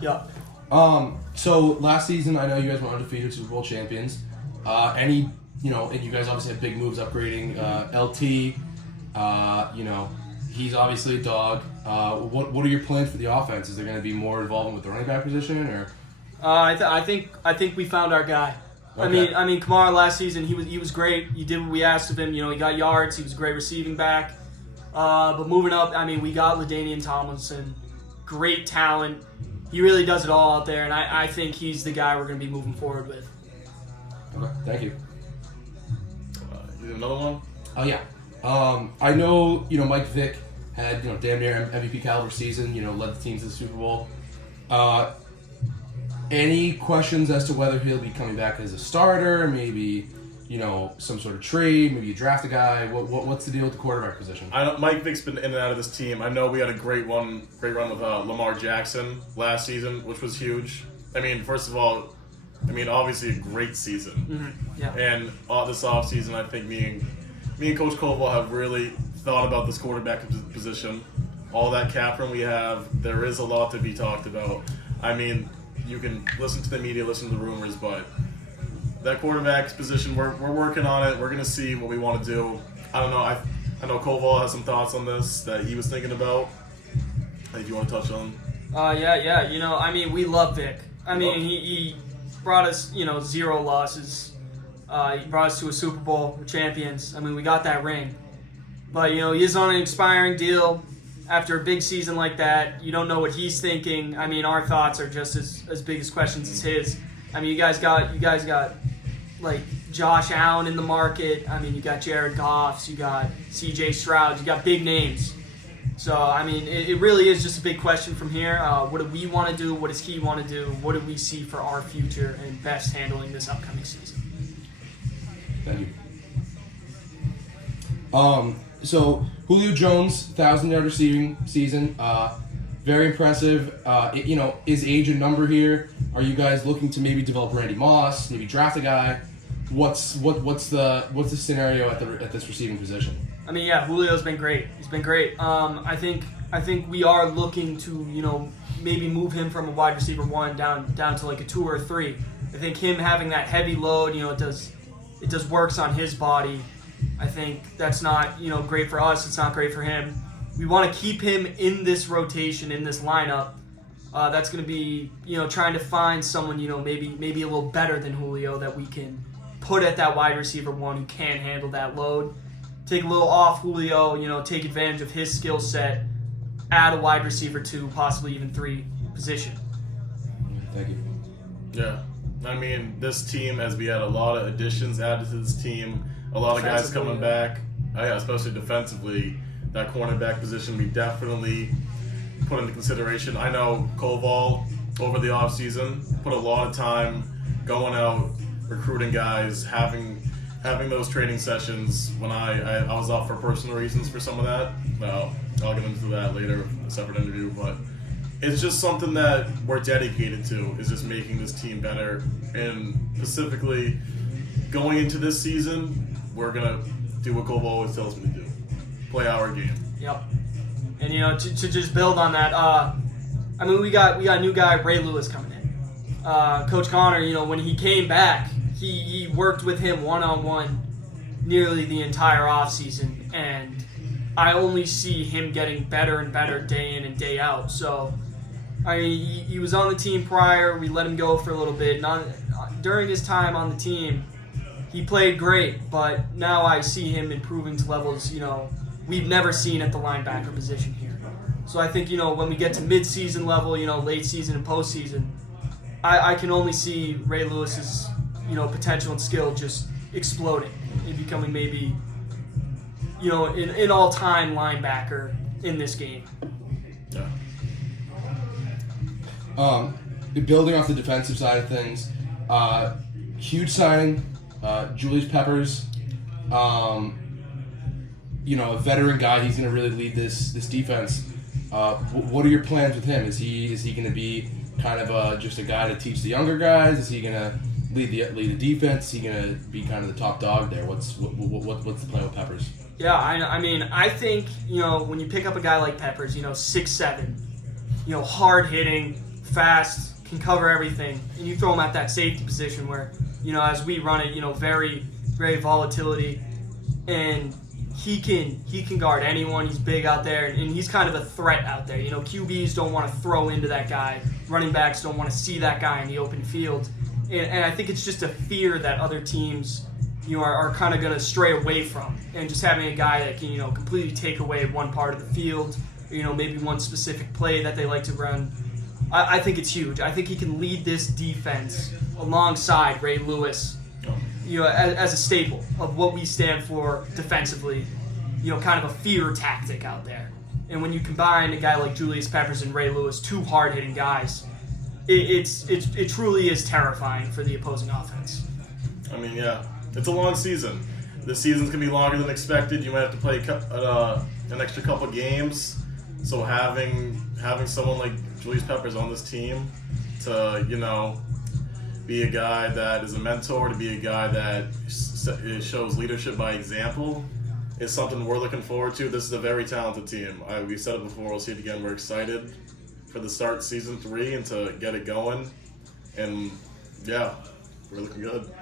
Yeah. So last season, I know you guys were undefeated Super Bowl champions. And you guys obviously have big moves upgrading LT. He's obviously a dog. What are your plans for the offense? Is there going to be more involvement with the running back position, or? I think we found our guy. Okay. I mean, Kamara last season he was great. He did what we asked of him. You know, he got yards. He was a great receiving back. But moving up, I mean, we got LaDainian Tomlinson, great talent. He really does it all out there, and I think he's the guy we're going to be moving forward with. Okay, thank you. You have another one? Oh yeah. I know Mike Vick had damn near MVP caliber season. Led the team to the Super Bowl. Any questions as to whether he'll be coming back as a starter? Maybe some sort of trade. Maybe you draft a guy. What's the deal with the quarterback position? Mike Vick's been in and out of this team. I know we had a great run with Lamar Jackson last season, which was huge. I mean, first of all, obviously a great season. Mm-hmm. Yeah. And this offseason, I think me and Coach Kowal have really thought about this quarterback position. All that cap room we have, there is a lot to be talked about. I mean, you can listen to the media, listen to the rumors, but that quarterback's position, we're working on it. We're going to see what we want to do. I don't know. I know Kowal has some thoughts on this that he was thinking about. If you want to touch on. Yeah. We love Vic. He brought us, 0 losses. He brought us to a Super Bowl. We're champions. We got that ring. But, he is on an expiring deal. After a big season like that, you don't know what he's thinking. Our thoughts are just as big as questions as his. You guys got like Josh Allen in the market. You got Jared Goffs, you got C.J. Stroud, you got big names. So it really is just a big question from here. What do we want to do? What does he want to do? What do we see for our future and best handling this upcoming season? Thank you. So Julio Jones, 1,000-yard receiving season, very impressive. Is age a number here? Are you guys looking to maybe develop Randy Moss, maybe draft a guy? What's the scenario at this receiving position? Julio's been great. He's been great. I think we are looking to maybe move him from a wide receiver 1 down to like a 2 or 3. I think him having that heavy load, it does works on his body. I think that's not, great for us. It's not great for him. We want to keep him in this rotation, in this lineup. That's going to be, trying to find someone, maybe a little better than Julio that we can put at that wide receiver 1 who can handle that load. Take a little off Julio, take advantage of his skill set, add a wide receiver 2, possibly even 3 position. Thank you. Yeah. This team, as we had a lot of additions added to this team, a lot of guys coming back, especially defensively, that cornerback position we definitely put into consideration. I know Kowal, over the offseason, put a lot of time going out, recruiting guys, having those training sessions when I was off for personal reasons for some of that. Well, I'll get into that later, a separate interview, but it's just something that we're dedicated to, is just making this team better. And specifically, going into this season, we're going to do what Kowal always tells me to do. Play our game. Yep. And, to just build on that, we got a new guy, Ray Lewis, coming in. Coach Connor, when he came back, he worked with him one-on-one nearly the entire offseason, and I only see him getting better and better day in and day out. So, he was on the team prior. We let him go for a little bit. During his time on the team, he played great, but now I see him improving to levels, we've never seen at the linebacker position here. So I think, when we get to mid-season level, late season and postseason, I can only see Ray Lewis's, potential and skill just exploding and becoming maybe, an all-time linebacker in this game. Yeah. Building off the defensive side of things, huge signing, Julius Peppers, a veteran guy. He's going to really lead this defense. What are your plans with him? Is he going to be kind of just a guy to teach the younger guys? Is he going to lead the defense? Is he going to be kind of the top dog there? What's the plan with Peppers? Yeah, I mean, I think, when you pick up a guy like Peppers, 6'7", hard hitting, fast, can cover everything, and you throw him at that safety position where, as we run it, very, very volatility, and he can guard anyone. He's big out there, and he's kind of a threat out there. QBs don't want to throw into that guy. Running backs don't want to see that guy in the open field, and I think it's just a fear that other teams are kind of going to stray away from, and just having a guy that can, completely take away one part of the field, maybe one specific play that they like to run. I think it's huge. I think he can lead this defense alongside Ray Lewis, as a staple of what we stand for defensively, kind of a fear tactic out there. And when you combine a guy like Julius Peppers and Ray Lewis, two hard-hitting guys, it truly is terrifying for the opposing offense. I mean, yeah. It's a long season. This season's going to be longer than expected. You might have to play an extra couple games. So having someone like Julius Peppers on this team to, be a guy that is a mentor, to be a guy that shows leadership by example is something we're looking forward to. This is a very talented team. We've said it before. We'll see it again. We're excited for the start of season 3 and to get it going. And, yeah, we're looking good.